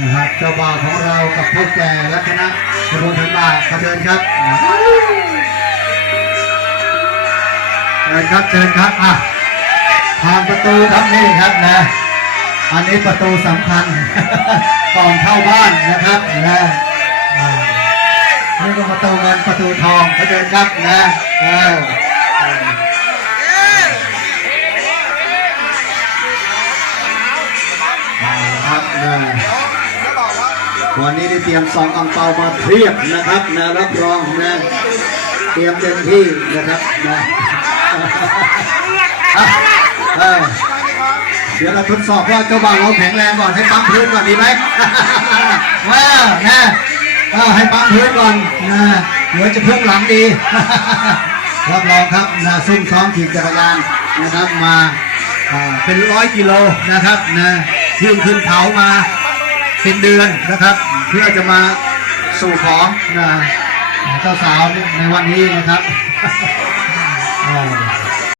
นะครับเจ้าบ่าวของเรากับพ่อแก่และคณะขบวนขันหมากขอเชิญครับเชิญครับเชิญครับอะผ่านประตูครับนี่ครับนะอันนี้ประตูสำคัญก่อนเข้าบ้านนะครับนะนี่ก็ประตูเงินประตูทองขอเชิญครับนะเออครับนะ วันนี้ได้เตรียมซองอังเปามาเพียบนะครับนะรับรองนะเตรียมเต็มที่นะครับนะเดี๋ยวเราทดสอบว่าเจ้าบ่าวเราแข็งแรงก่อนให้ปั๊มพื้นก่อนดีไหมว่านะให้ปั๊มพื้นก่อนนะเดี๋ยวจะพุ่งหลังดีรับรองครับนะซุ่มซ้อมขี่จักรยานนะครับมาอ่าเป็นร้อยกิโลนะครับนะขึ้นขึ้นเขามา เป็นเดือนนะครับ เพื่อจะมาสู่ของนะเจ้าสาวในวันนี้นะครับ